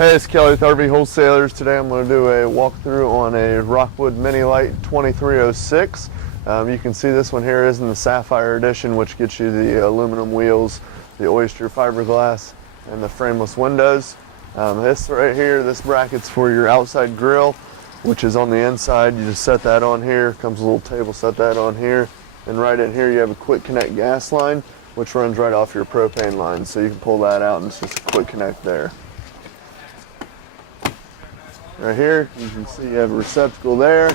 Hey, it's Kelly with RV Wholesalers. Today I'm going to do a walkthrough on a Rockwood Mini Lite 2306. You can see this one here is in the Sapphire Edition, which gets you the aluminum wheels, the oyster fiberglass, and the frameless windows. This right here, this bracket's for your outside grill, which is on the inside. You just set that on here. Comes a little table, set that on here. And right in here you have a quick connect gas line, which runs right off your propane line. So you can pull that out and it's just a quick connect there. Right here, you can see you have a receptacle there,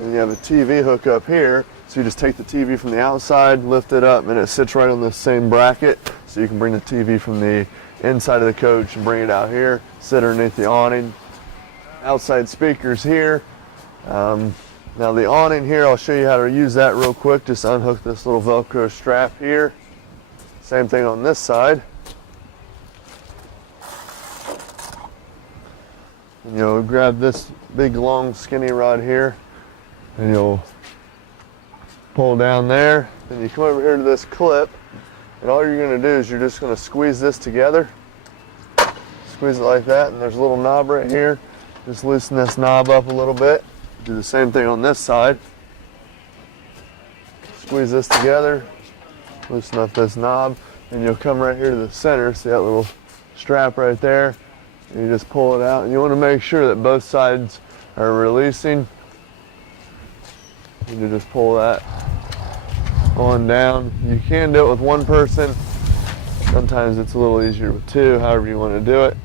and you have a TV hookup here. So you just take the TV from the outside, lift it up, and it sits right on this same bracket. So you can bring the TV from the inside of the coach and bring it out here, sit underneath the awning. Outside speakers here. Now the awning here, I'll show you how to use that real quick. Just unhook this little Velcro strap here. Same thing on this side. And you'll grab this big long skinny rod here and you'll pull down there. Then you come over here to this clip, and all you're going to do is you're just going to squeeze this together. Squeeze it like that, and there's a little knob right here. Just loosen this knob up a little bit. Do the same thing on this side. Squeeze this together, loosen up this knob, and you'll come right here to the center. See that little strap right there? And you just pull it out, and you want to make sure that both sides are releasing. You just pull that on down. You can do it with one person. Sometimes it's a little easier with two, however you want to do it.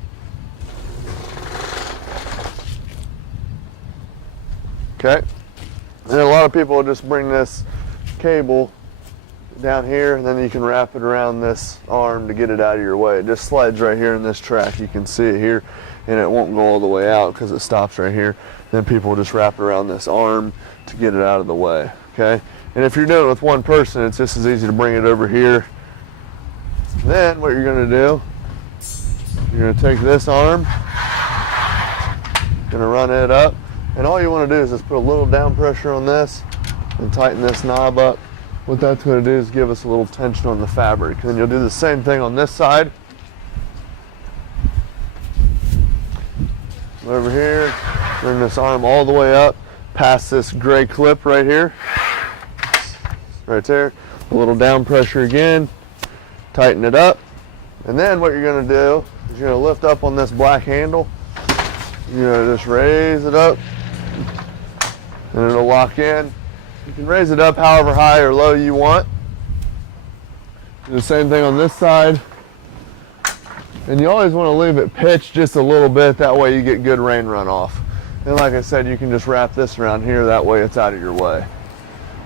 Okay. And a lot of people will just bring this cable down here, and then you can wrap it around this arm to get it out of your way. It just slides right here in this track. You can see it here, and it won't go all the way out because it stops right here. Then people will just wrap it around this arm to get it out of the way. Okay. And if you're doing it with one person, it's just as easy to bring it over here. Then what you're going to do, you're going to take this arm, going to run it up, and all you want to do is just put a little down pressure on this and tighten this knob up. What that's going to do is give us a little tension on the fabric. And then you'll do the same thing on this side. Over here, bring this arm all the way up past this gray clip right here. Right there. A little down pressure again. Tighten it up. And then what you're going to do is you're going to lift up on this black handle. You're going to just raise it up, and it'll lock in. You can raise it up however high or low you want. Do the same thing on this side. And you always want to leave it pitched just a little bit, that way you get good rain runoff. And like I said, you can just wrap this around here, that way it's out of your way.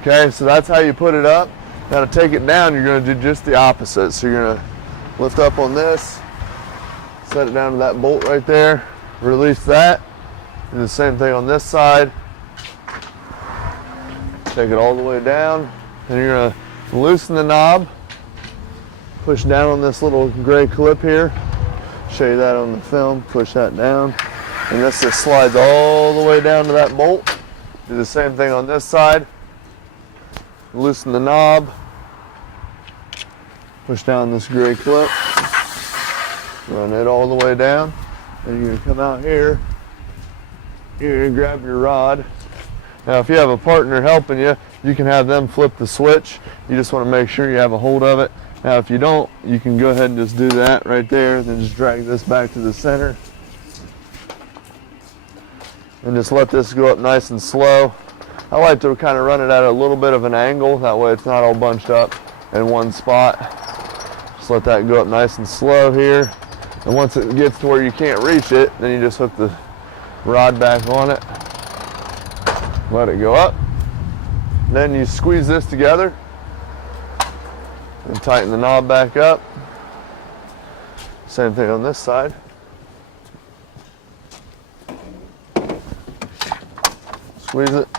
Okay, so that's how you put it up. Now to take it down, you're going to do just the opposite. So you're going to lift up on this, set it down to that bolt right there, release that. Do the same thing on this side. Take it all the way down, and you're going to loosen the knob, push down on this little gray clip here. Show you that on the film. Push that down, and this just slides all the way down to that bolt. Do the same thing on this side. Loosen the knob, push down this gray clip, run it all the way down, and you're going to come out here. You're going to grab your rod. Now if you have a partner helping you, you can have them flip the switch. You just want to make sure you have a hold of it. Now if you don't, you can go ahead and just do that right there, then just drag this back to the center. And just let this go up nice and slow. I like to kind of run it at a little bit of an angle, that way it's not all bunched up in one spot. Just let that go up nice and slow here. And once it gets to where you can't reach it, then you just hook the rod back on it. Let it go up. Then you squeeze this together and tighten the knob back up. Same thing on this side. Squeeze it,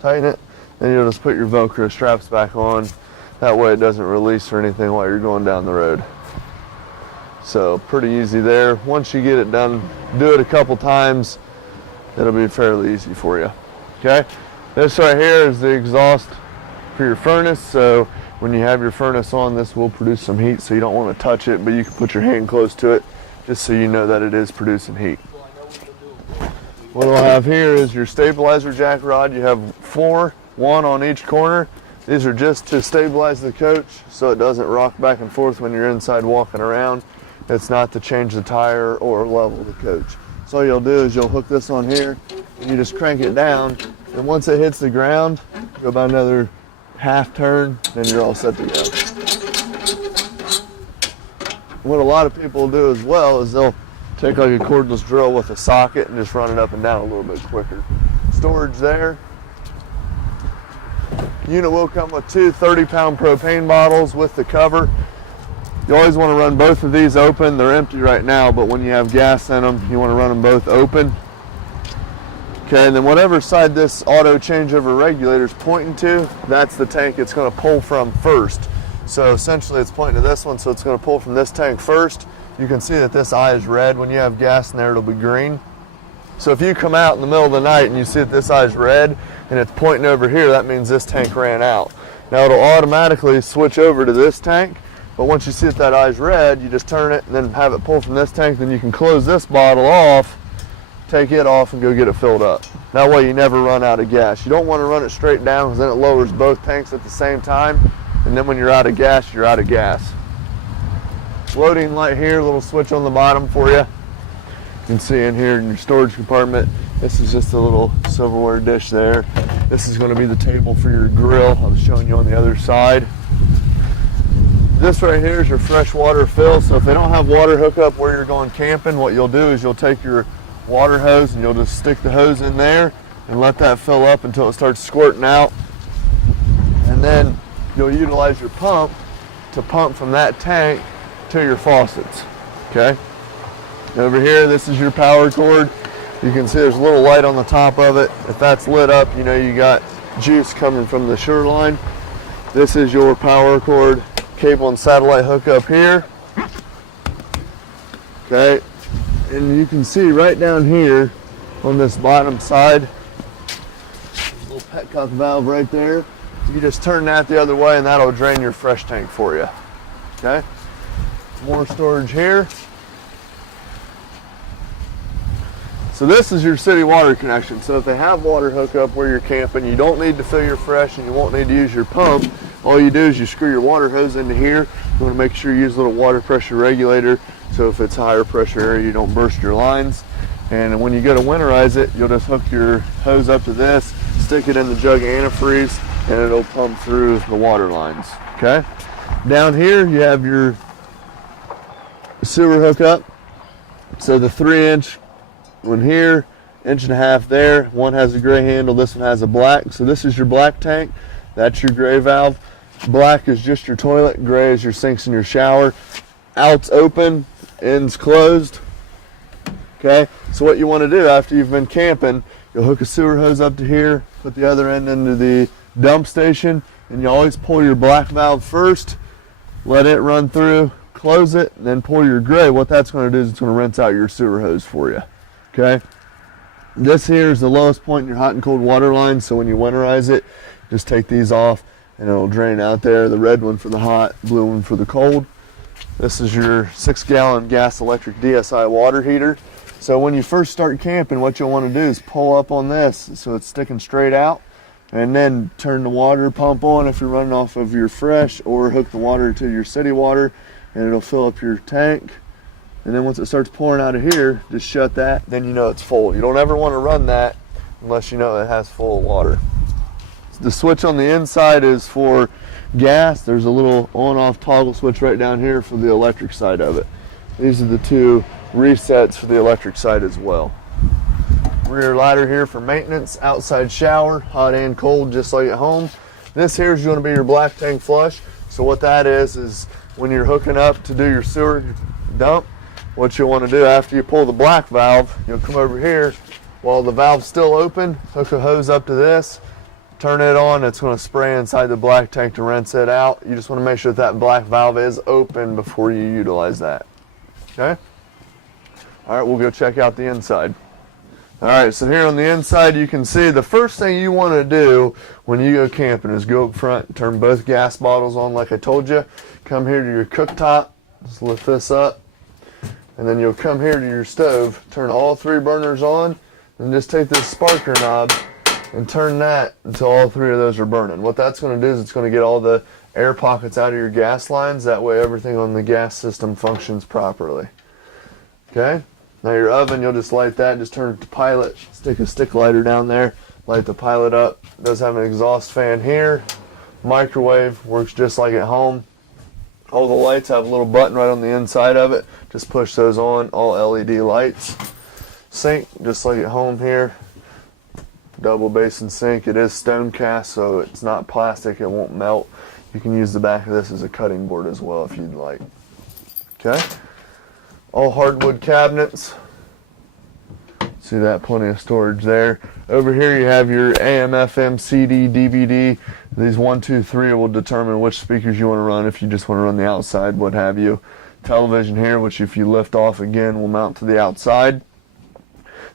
tighten it, then you'll just put your Velcro straps back on. That way it doesn't release or anything while you're going down the road. So pretty easy there. Once you get it done, do it a couple times, it'll be fairly easy for you. Okay, this right here is the exhaust for your furnace. So when you have your furnace on, this will produce some heat, so you don't want to touch it, but you can put your hand close to it just so you know that it is producing heat. What we'll have here is your stabilizer jack rod. You have 4, 1 on each corner. These are just to stabilize the coach so it doesn't rock back and forth when you're inside walking around. It's not to change the tire or level the coach. So all you'll do is you'll hook this on here and you just crank it down, and once it hits the ground, go about another half turn, then you're all set to go. What a lot of people do as well is they'll take like a cordless drill with a socket and just run it up and down a little bit quicker. Storage there. Unit will come with 2 30-pound propane bottles with the cover. You always want to run both of these open. They're empty right now, but when you have gas in them, you want to run them both open. Okay, and then whatever side this auto changeover regulator is pointing to, that's the tank it's going to pull from first. So essentially it's pointing to this one, so it's going to pull from this tank first. You can see that this eye is red. When you have gas in there, it'll be green. So if you come out in the middle of the night and you see that this eye is red and it's pointing over here, that means this tank ran out. Now it'll automatically switch over to this tank, but once you see that eye is red, you just turn it and then have it pull from this tank. Then you can close this bottle off, take it off, and go get it filled up. That way you never run out of gas. You don't want to run it straight down because then it lowers both tanks at the same time, and then when you're out of gas, you're out of gas. Loading light here, little switch on the bottom for you. You can see in here in your storage compartment, this is just a little silverware dish there. This is going to be the table for your grill. I was showing you on the other side. This right here is your freshwater fill. So if they don't have water hookup where you're going camping, what you'll do is you'll take your water hose and you'll just stick the hose in there and let that fill up until it starts squirting out. And then you'll utilize your pump to pump from that tank to your faucets. Okay? Over here, this is your power cord. You can see there's a little light on the top of it. If that's lit up, you know you got juice coming from the shoreline. This is your power cord, cable and satellite hookup here. Okay, and you can see right down here on this bottom side, a little petcock valve right there. You just turn that the other way and that'll drain your fresh tank for you. Okay, more storage here. So this is your city water connection. So if they have water hookup where you're camping, you don't need to fill your fresh and you won't need to use your pump. All you do is you screw your water hose into here. You want to make sure you use a little water pressure regulator, so if it's higher pressure area, you don't burst your lines. And when you go to winterize it, you'll just hook your hose up to this, stick it in the jug of antifreeze, and it'll pump through the water lines. Okay? Down here, you have your sewer hookup. So the 3-inch one here, 1.5 inch there. One has a gray handle, this one has a black. So this is your black tank, that's your gray valve. Black is just your toilet, gray is your sinks and your shower. Out's open, in's closed. Okay, so what you want to do after you've been camping, you'll hook a sewer hose up to here, put the other end into the dump station, and you always pull your black valve first, let it run through, close it, and then pull your gray. What that's going to do is it's going to rinse out your sewer hose for you. Okay, this here is the lowest point in your hot and cold water line, so when you winterize it, just take these off and it'll drain out there. The red one for the hot, blue one for the cold. This is your 6-gallon gas electric Dsi water heater. So when you first start camping, what you'll want to do is pull up on this so it's sticking straight out, and then turn the water pump on if you're running off of your fresh, or hook the water to your city water and it'll fill up your tank. And then once it starts pouring out of here, just shut that, then you know it's full. You don't ever want to run that unless you know it has full water. The switch on the inside is for gas. There's a little on-off toggle switch right down here for the electric side of it. These are the 2 resets for the electric side as well. Rear ladder here for maintenance, outside shower, hot and cold just like at home. This here is going to be your black tank flush. So what that is when you're hooking up to do your sewer dump, what you'll want to do after you pull the black valve, you'll come over here while the valve's still open, hook a hose up to this, turn it on, it's going to spray inside the black tank to rinse it out. You just want to make sure that black valve is open before you utilize that. Okay? All right, we'll go check out the inside. All right, so here on the inside you can see the first thing you want to do when you go camping is go up front, turn both gas bottles on like I told you. Come here to your cooktop, just lift this up. and then you'll come here to your stove, turn all 3 burners on, and just take this sparker knob and turn that until all 3 of those are burning. What that's going to do is it's going to get all the air pockets out of your gas lines. That way everything on the gas system functions properly. Okay? Now your oven, you'll just light that, just turn it to pilot, stick a stick lighter down there, light the pilot up. It does have an exhaust fan here. Microwave works just like at home. All the lights have a little button right on the inside of it. Just push those on, all LED lights. Sink, just like at home here. Double basin sink. It is stone cast, so it's not plastic, it won't melt. You can use the back of this as a cutting board as well if you'd like. Okay? All hardwood cabinets. See that? Plenty of storage there. Over here you have your AM, FM, CD, DVD. These 1, 2, 3 will determine which speakers you want to run, if you just want to run the outside, what have you. Television here, which if you lift off again will mount to the outside.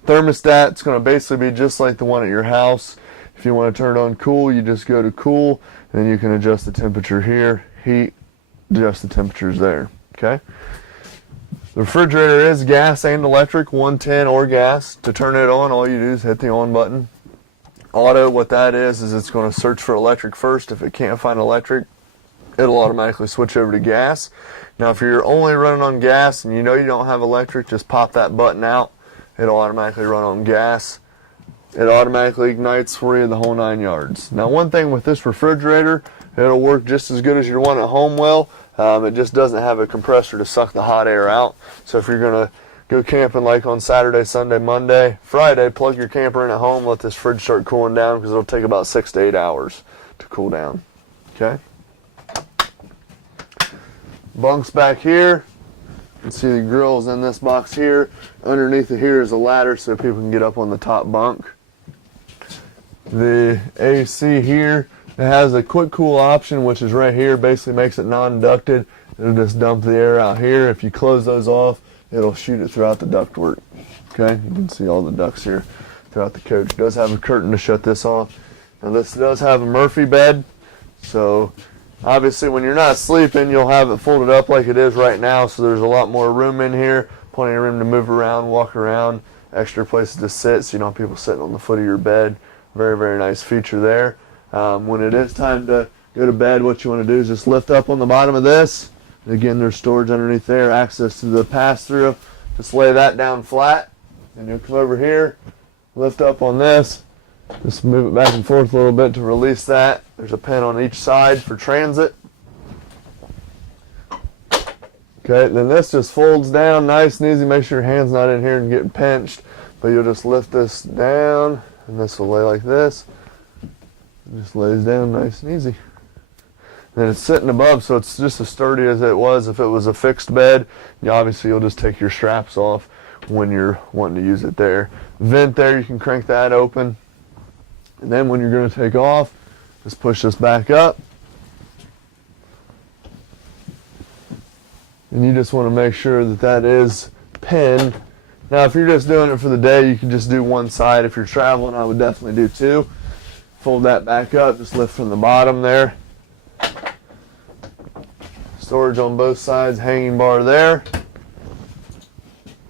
Thermostat, it's going to basically be just like the one at your house. If you want to turn it on cool, you just go to cool, and then you can adjust the temperature here, heat, adjust the temperatures there. Okay? The refrigerator is gas and electric, 110 or gas. To turn it on, all you do is hit the on button. Auto, what that is it's going to search for electric first. If it can't find electric, it'll automatically switch over to gas. Now, if you're only running on gas and you know you don't have electric, just pop that button out. It'll automatically run on gas. It automatically ignites for you, the whole 9 yards. Now, one thing with this refrigerator, it'll work just as good as your one at home will. It just doesn't have a compressor to suck the hot air out. So if you're going to go camping like on Saturday, Sunday, Monday, Friday, plug your camper in at home, let this fridge start cooling down because it'll take about 6 to 8 hours to cool down. Okay? Bunks back here. You can see the grills in this box here. Underneath it here is a ladder so people can get up on the top bunk. The AC here, it has a quick cool option, which is right here. Basically makes it non-ducted. It'll just dump the air out here. If you close those off, it'll shoot it throughout the ductwork. Okay, you can see all the ducts here throughout the coach. It does have a curtain to shut this off. Now this does have a Murphy bed, so obviously when you're not sleeping, you'll have it folded up like it is right now, so there's a lot more room in here, plenty of room to move around, walk around, extra places to sit so you don't have people sitting on the foot of your bed. Very, very nice feature there. When it is time to go to bed, what you want to do is just lift up on the bottom of this. Again, there's storage underneath there, access to the pass-through. Just lay that down flat, and you'll come over here, lift up on this, just move it back and forth a little bit to release that. There's a pin on each side for transit. Okay, then this just folds down nice and easy. Make sure your hand's not in here and getting pinched, but you'll just lift this down, and this will lay like this. It just lays down nice and easy. Then it's sitting above, so it's just as sturdy as it was if it was a fixed bed. Obviously, you'll just take your straps off when you're wanting to use it there. Vent there, you can crank that open. And then when you're going to take off, just push this back up. And you just want to make sure that that is pinned. Now, if you're just doing it for the day, you can just do one side. If you're traveling, I would definitely do two. Fold that back up, just lift from the bottom there. Storage on both sides, hanging bar there.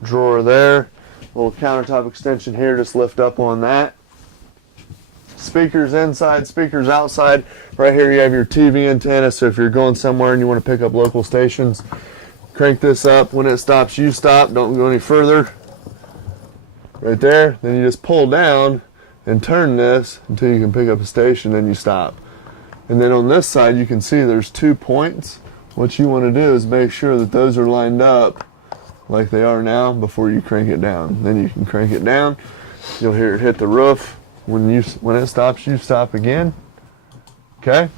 Drawer there. Little countertop extension here, just lift up on that. Speakers inside, speakers outside. Right here you have your TV antenna, so if you're going somewhere and you want to pick up local stations, crank this up. When it stops, you stop. Don't go any further. Right there. Then you just pull down and turn this until you can pick up a station, then you stop. And then on this side you can see there's 2 points. What you want to do is make sure that those are lined up like they are now before you crank it down. Then you can crank it down. You'll hear it hit the roof. When it stops, you stop again. Okay?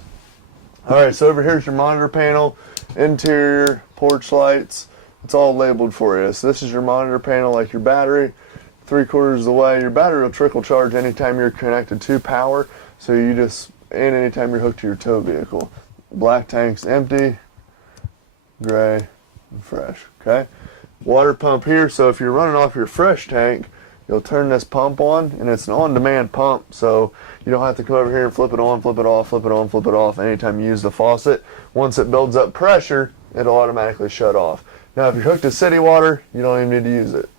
Alright, so over here's your monitor panel, interior, porch lights. It's all labeled for you. So this is your monitor panel, like your battery. 3/4 of the way. Your battery will trickle charge anytime you're connected to power. So you just, and anytime you're hooked to your tow vehicle. Black tank's empty, gray, and fresh. Okay? Water pump here. So if you're running off your fresh tank, you'll turn this pump on, and it's an on-demand pump, so you don't have to come over here and flip it on, flip it off, flip it on, flip it off anytime you use the faucet. Once it builds up pressure, it'll automatically shut off. Now if you're hooked to city water, you don't even need to use it.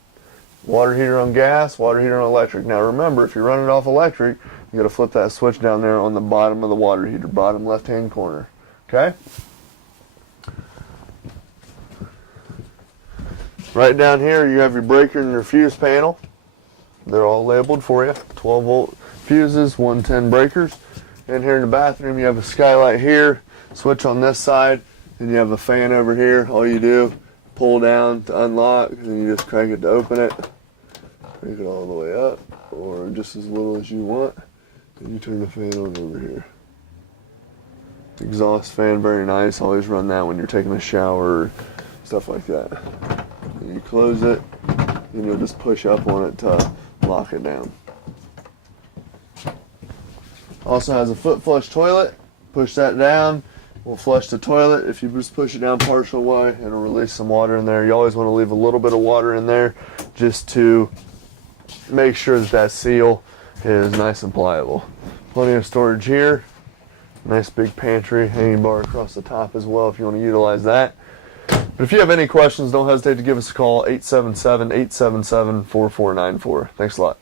Water heater on gas, water heater on electric. Now remember, if you're running off electric, you got to flip that switch down there on the bottom of the water heater, bottom left-hand corner. Okay? Right down here, you have your breaker and your fuse panel. They're all labeled for you. 12-volt fuses, 110 breakers. And here in the bathroom, you have a skylight here, switch on this side, and you have a fan over here. All you do, pull down to unlock, and then you just crank it to open it. Crank it all the way up, or just as little as you want. And you turn the fan on over here. Exhaust fan, very nice. Always run that when you're taking a shower or stuff like that. And you close it, and you'll just push up on it to lock it down. Also has a foot flush toilet. Push that down, will flush the toilet. If you just push it down partial way, it'll release some water in there. You always want to leave a little bit of water in there just to make sure that that seal is nice and pliable. Plenty of storage here. Nice big pantry, hanging bar across the top as well if you want to utilize that. But if you have any questions, don't hesitate to give us a call, 877-877-4494. Thanks a lot.